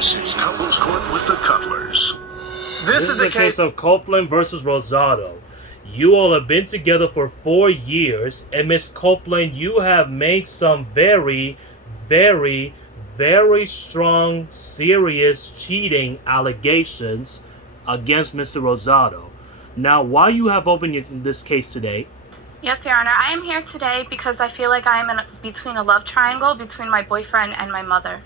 This is Couples Court with the Cutlers. This is the case of Copeland versus Rosado. You all have been together for 4 years, and Miss Copeland, you have made some very, very, very strong, serious cheating allegations against Mr. Rosado. Now, why you have opened this case today? Yes, Your Honor. I am here today because I feel like I am between a love triangle between my boyfriend and my mother.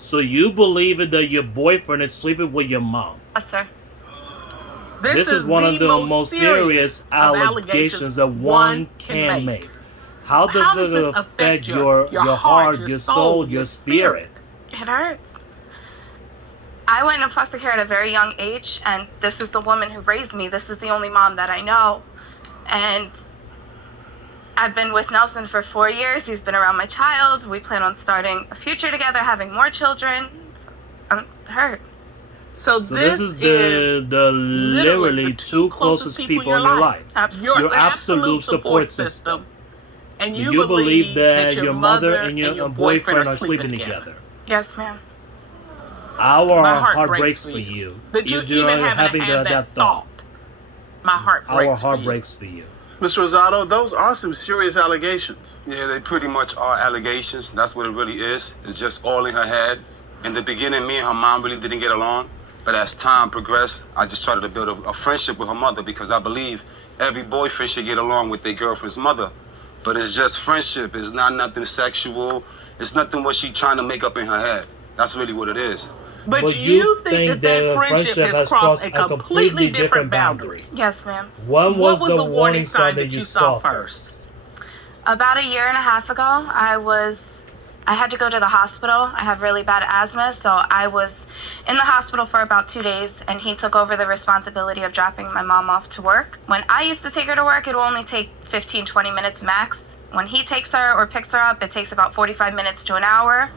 So you believe that your boyfriend is sleeping with your mom? Yes, sir. This is one of the most serious allegations that one can make. How does it affect your heart, your soul, your spirit? It hurts. I went into foster care at a very young age, and this is the woman who raised me. This is the only mom that I know. And I've been with Nelson for 4 years. He's been around my child. We plan on starting a future together, having more children. I'm hurt. So this is the literally two closest people in your life. Absolutely. Your absolute support system. And you believe that your mother and your boyfriend are sleeping together. Yes, ma'am. Our heart breaks for you. That you even having that thought. My heart breaks Our heart breaks for you. Mr. Rosado, those are some serious allegations. Yeah, they pretty much are allegations. That's what it really is. It's just all in her head. In the beginning, me and her mom really didn't get along. But as time progressed, I just started to build a friendship with her mother because I believe every boyfriend should get along with their girlfriend's mother. But it's just friendship. It's not nothing sexual. It's nothing what she trying to make up in her head. That's really what it is. But you think that friendship has crossed a completely different boundary? Yes, ma'am. What was the warning sign that you saw first? About a year and a half ago, I had to go to the hospital. I have really bad asthma, so I was in the hospital for about 2 days, and he took over the responsibility of dropping my mom off to work. When I used to take her to work, it would only take 15, 20 minutes max. When he takes her or picks her up, it takes about 45 minutes to an hour.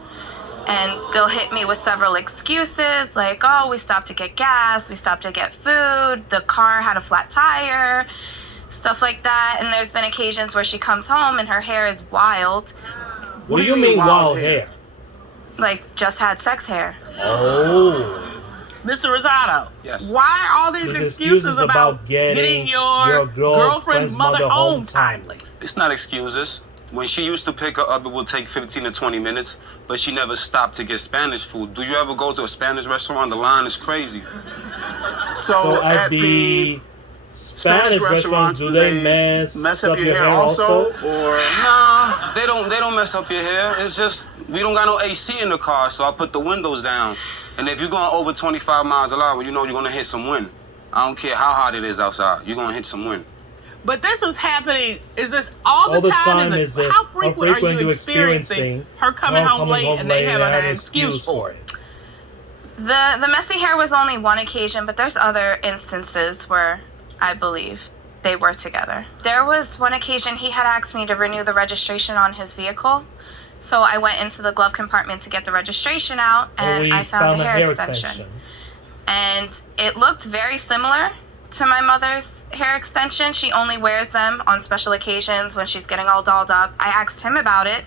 And they'll hit me with several excuses, like, oh, we stopped to get gas, we stopped to get food, the car had a flat tire, stuff like that. And there's been occasions where she comes home and her hair is wild. What do you mean wild hair? Like, just had sex hair. Oh. Mr. Rosado, Yes. Why all these excuses about getting your girlfriend's mother home timely? It's not excuses. When she used to pick her up, it would take 15 to 20 minutes, but she never stopped to get Spanish food. Do you ever go to a Spanish restaurant? The line is crazy. So at the Spanish restaurant, do they mess up your hair also? Or Nah, they don't mess up your hair. It's just we don't got no AC in the car, so I put the windows down. And if you're going over 25 miles an hour, you know you're gonna hit some wind. I don't care how hot it is outside, you're gonna hit some wind. But this is happening. Is this all the time? How frequent are you experiencing her coming home late and they having an excuse for it? The messy hair was only one occasion, but there's other instances where I believe they were together. There was one occasion he had asked me to renew the registration on his vehicle. So I went into the glove compartment to get the registration out, and I found a hair extension. And it looked very similar to my mother's hair extension. She only wears them on special occasions when she's getting all dolled up. I asked him about it.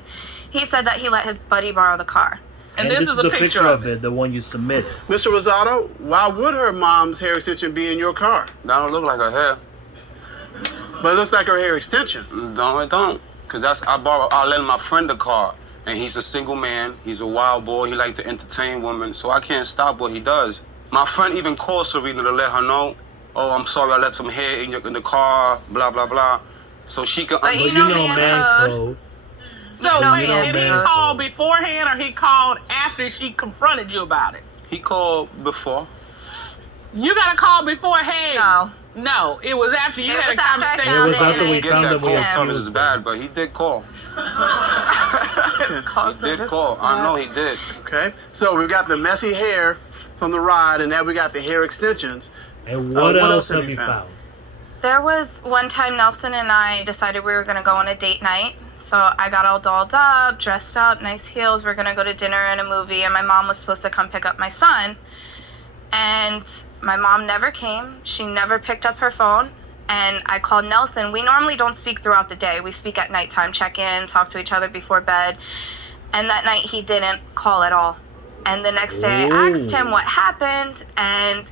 He said that he let his buddy borrow the car. And this is a picture of it, the one you submitted. Mr. Rosado, why would her mom's hair extension be in your car? That don't look like her hair. But it looks like her hair extension. No, it don't. Cause I lent my friend the car, and he's a single man. He's a wild boy. He likes to entertain women, so I can't stop what he does. My friend even called Serena to let her know, oh, I'm sorry, I left some hair in the car, blah, blah, blah. So she can But you know man code. So wait, did he call beforehand or he called after she confronted you about it? He called before. You got to call beforehand. No. No, it was after you had a conversation. It was after we found that that call service is bad, but he did call. He did call. I know he did. Okay, so we've got the messy hair from the ride, and now we got the hair extensions. And what else have you found? There was one time Nelson and I decided we were going to go on a date night. So I got all dolled up, dressed up, nice heels. We're going to go to dinner and a movie, and my mom was supposed to come pick up my son. And my mom never came. She never picked up her phone. And I called Nelson. We normally don't speak throughout the day. We speak at nighttime, check in, talk to each other before bed. And that night he didn't call at all. And the next day I asked him what happened, and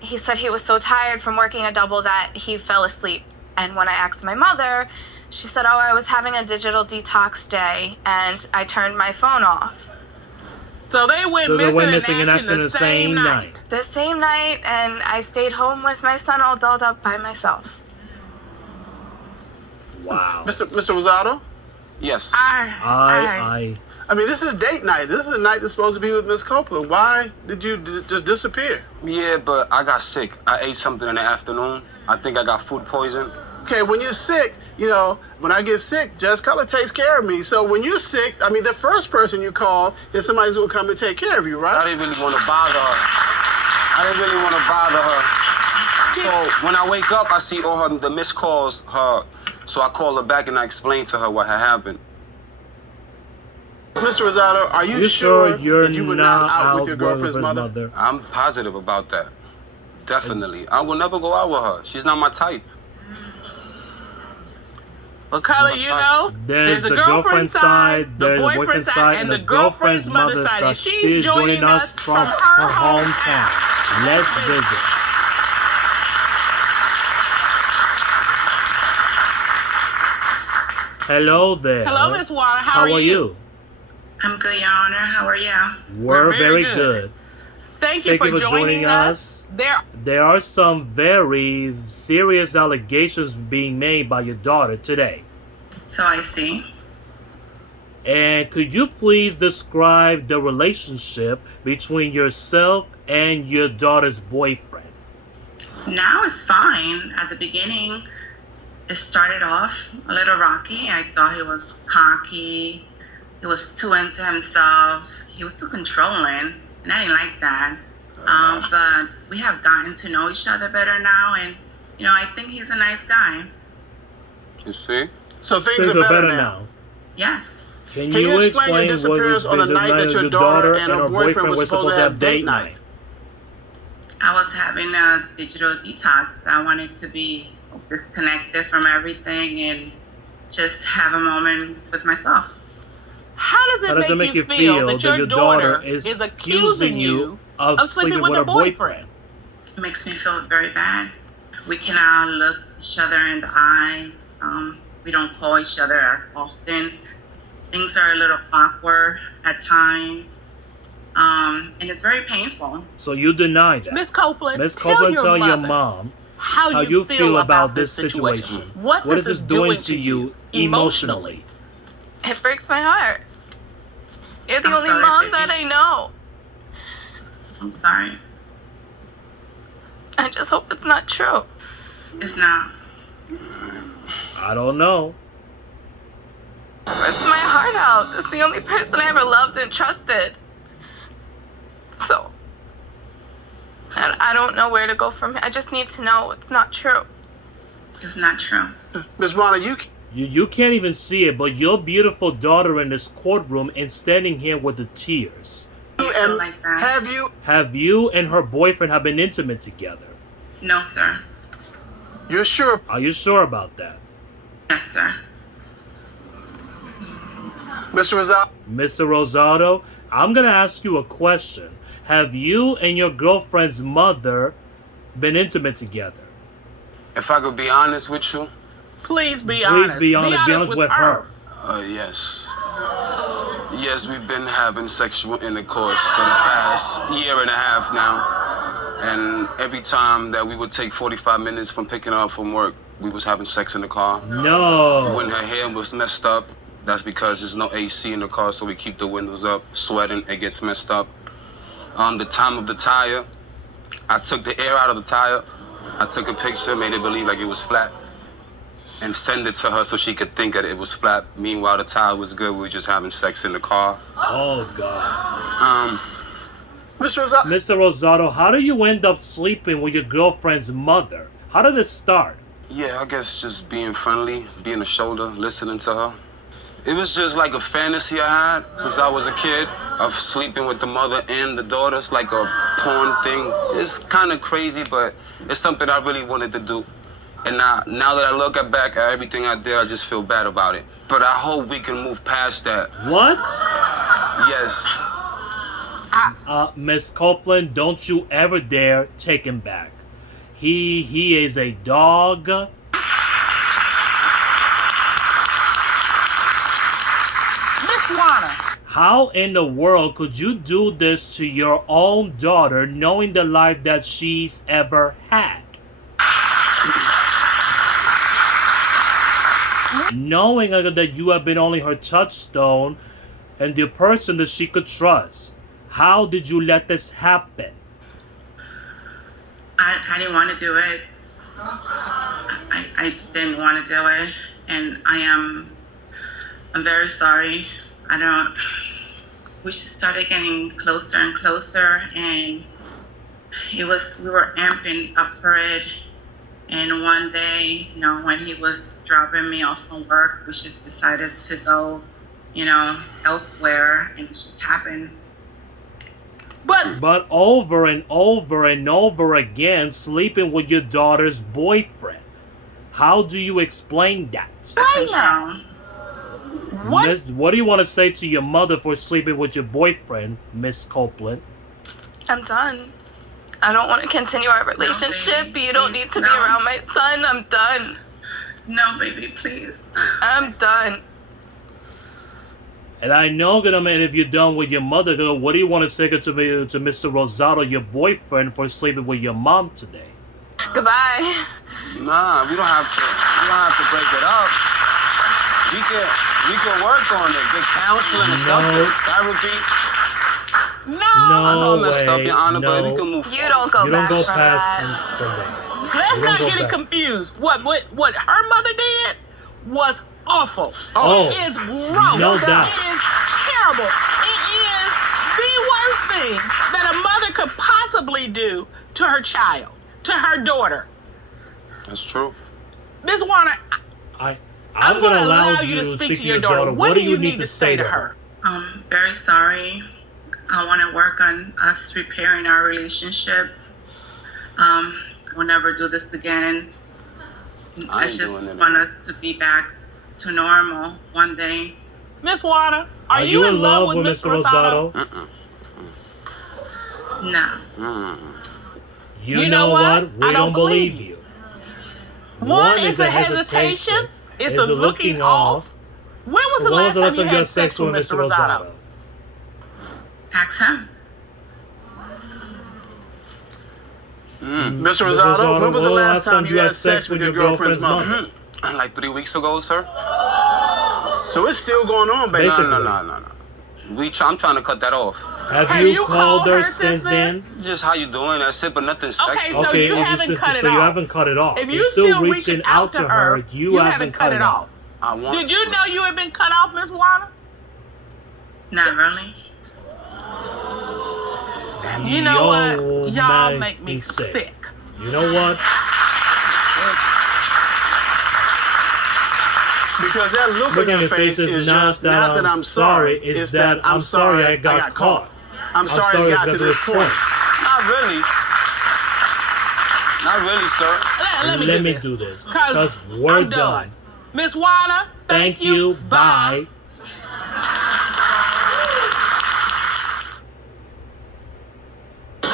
he said he was so tired from working a double that he fell asleep. And when I asked my mother, she said, oh, I was having a digital detox day and I turned my phone off. So they went missing in action the same night. The same night, and I stayed home with my son all dolled up by myself. Wow. Mr. Rosado? Yes. I mean, this is date night. This is a night that's supposed to be with Miss Copeland. Why did you just disappear? Yeah, but I got sick. I ate something in the afternoon. I think I got food poison. Okay, when you're sick, you know, when I get sick, Jess Cutler takes care of me. So when you're sick, I mean, the first person you call is somebody who's going to come and take care of you, right? I didn't really want to bother her. So when I wake up, I see all the missed calls, so I call her back and I explain to her what had happened. Mr. Rosado, are you sure that you were not out with your girlfriend's mother? I'm positive about that. Definitely. I will never go out with her. She's not my type. Well, Carla, you know, there's a girlfriend side, there's a boyfriend side, and the girlfriend's mother side. And she's joining us from her hometown. Let's visit. Hello there. Hello, Miss Water. How are you? I'm good, Your Honor. How are you? We're very good. Thank you for joining us. There are some very serious allegations being made by your daughter today. So I see. And could you please describe the relationship between yourself and your daughter's boyfriend? Now it's fine. At the beginning, it started off a little rocky. I thought he was cocky. He was too into himself. He was too controlling. And I didn't like that. But we have gotten to know each other better now. And, you know, I think he's a nice guy. You see? So things are better now. Yes. Can you explain your disappearance on the night that your daughter and her boyfriend were supposed to have date night? I was having a digital detox. I wanted to be disconnected from everything and just have a moment with myself. How does it make you feel that your daughter is accusing you of sleeping with her boyfriend? It makes me feel very bad. We cannot look each other in the eye. We don't call each other as often. Things are a little awkward at times. And it's very painful. So you deny that? Miss Copeland, tell your mom how you feel about this situation. What is this doing to you emotionally? It breaks my heart. You're the only mom that I know. I'm sorry. I just hope it's not true. It's not. I don't know. It rips my heart out. It's the only person I ever loved and trusted. So, I don't know where to go from here. I just need to know it's not true. It's not true. Ms. Bonner, you can't even see it, but your beautiful daughter in this courtroom and standing here with the tears. Like that. Have you and her boyfriend have been intimate together? No, sir. You're sure? Are you sure about that? Yes, sir. Mr. Rosado? Mr. Rosado, I'm going to ask you a question. Have you and your girlfriend's mother been intimate together? If I could be honest with you. Please be honest. Be honest with her. Yes. Yes, we've been having sexual intercourse for the past year and a half now. And every time that we would take 45 minutes from picking her up from work, we was having sex in the car. No. When her hair was messed up, that's because there's no AC in the car, so we keep the windows up. Sweating, it gets messed up. On the time of the tire, I took the air out of the tire. I took a picture, made it believe like it was flat, and send it to her so she could think that it was flat. Meanwhile, the tire was good. We were just having sex in the car. Oh, God. Mr. Rosado, how do you end up sleeping with your girlfriend's mother? How did this start? Yeah, I guess just being friendly, being a shoulder, listening to her. It was just like a fantasy I had since I was a kid of sleeping with the mother and the daughter. It's like a porn thing. It's kind of crazy, but it's something I really wanted to do. And now that I look back at everything I did, I just feel bad about it. But I hope we can move past that. What? Yes. Miss Copeland, don't you ever dare take him back. He is a dog. Miss Warner. How in the world could you do this to your own daughter, knowing the life that she's ever had? Knowing that you have been only her touchstone and the person that she could trust. How did you let this happen? I didn't want to do it. I didn't want to do it, and I'm very sorry. We just started getting closer and closer, and we were amping up for it. And one day, when he was dropping me off from work, we just decided to go, elsewhere, and it just happened. But over and over and over again, sleeping with your daughter's boyfriend. How do you explain that? What do you want to say to your mother for sleeping with your boyfriend, Miss Copeland? I'm done. I don't want to continue our relationship. baby, You don't need to be around my son. I'm done. No, baby, please. I'm done. And I know, man, if you're done with your mother, what do you want to say to Mr. Rosado, your boyfriend, for sleeping with your mom today? Goodbye. Nah, we don't have to break it up. We can work on it. Get counseling or something. Therapy. I know I messed up, Your Honor, but we can move forward. You don't go back from that. Let's not get it confused. What her mother did was awful. Oh, it is gross. no doubt. It is terrible. It is the worst thing that a mother could possibly do to her child, to her daughter. That's true. Miss Warner, I'm going to allow you to speak to your daughter. What do you need to say to her? I'm very sorry. I want to work on us repairing our relationship. We'll never do this again. I just want us to be back to normal one day. Miss Warner, are you in love with Mr. Rosado? No. You know what? We don't believe you. One is a hesitation. It's a looking off. When was the last time you had sex with Mr. Rosado? Ask him. Mr. Rosado, when was the last time you had sex with your girlfriend's mother? Like 3 weeks ago, sir. So it's still going on, baby. No. I'm trying to cut that off. Have you called her since then? Just how you doing? That's it, but nothing sexual. Okay, so you haven't cut it off. So you haven't cut it off. If you're still reaching out to her, you haven't cut it off. Did you know you had been cut off, Miss Warner? Not really. You know what? Y'all make me sick. You know what? Because that look on your face is just not that I'm sorry. It's that I'm sorry I got caught. I'm sorry I got to this point. Not really. Not really, sir. Let me do this. Because we're done. Miss Warner, thank you. Bye.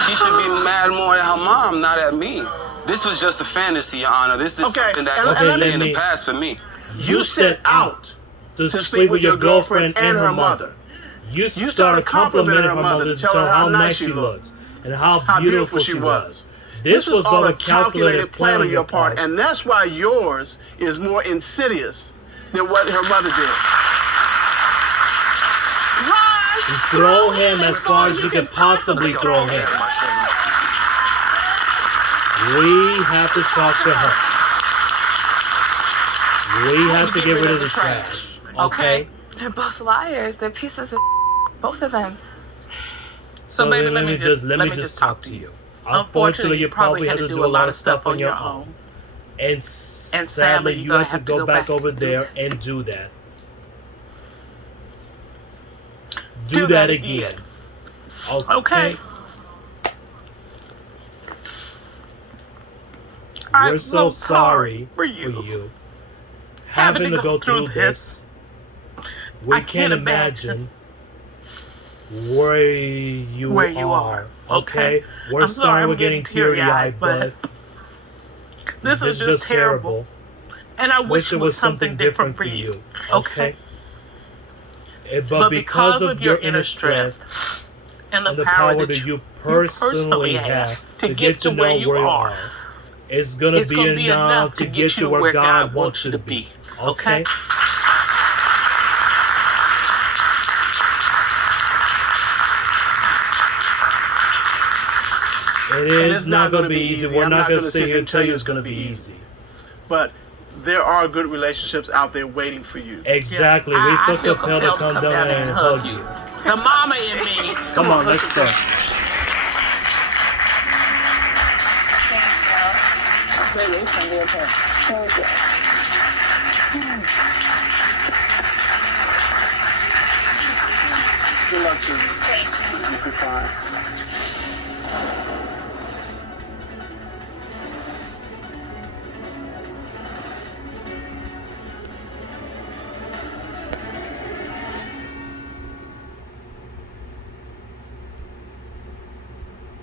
She should be mad more at her mom, not at me. This was just a fantasy, Your Honor. This is something that happened in the past for me. You set out to sleep with your girlfriend and her mother. You started complimenting her mother to tell her how nice she looks and how beautiful she was. This was all a calculated plan on your part, and that's why yours is more insidious than what her mother did. Throw him as far as you can possibly throw him. We have to talk to her. We have to get rid of the trash. Okay? They're both liars. They're pieces of both of them. So baby, let me just talk to you. Unfortunately, you probably had to do a lot of stuff on your own. And sadly, you have to go back over there and do that. Do that again. Okay. We're so sorry for you. Having to go through this. We can't imagine where you are. Okay? We're sorry we're getting teary-eyed, but this is just terrible. And I wish it was something different for you. Okay? But because of your inner strength and the power that you personally have to get to where you are, it's going to be enough to get you where God wants you to be. Okay? It is not going to be easy. We're not going to sit here and tell you it's going to be easy. But there are good relationships out there waiting for you. Exactly. We feel compelled to come down there and hug you. The mama in me. Come on, let's go. Good luck to you. You'll be fine.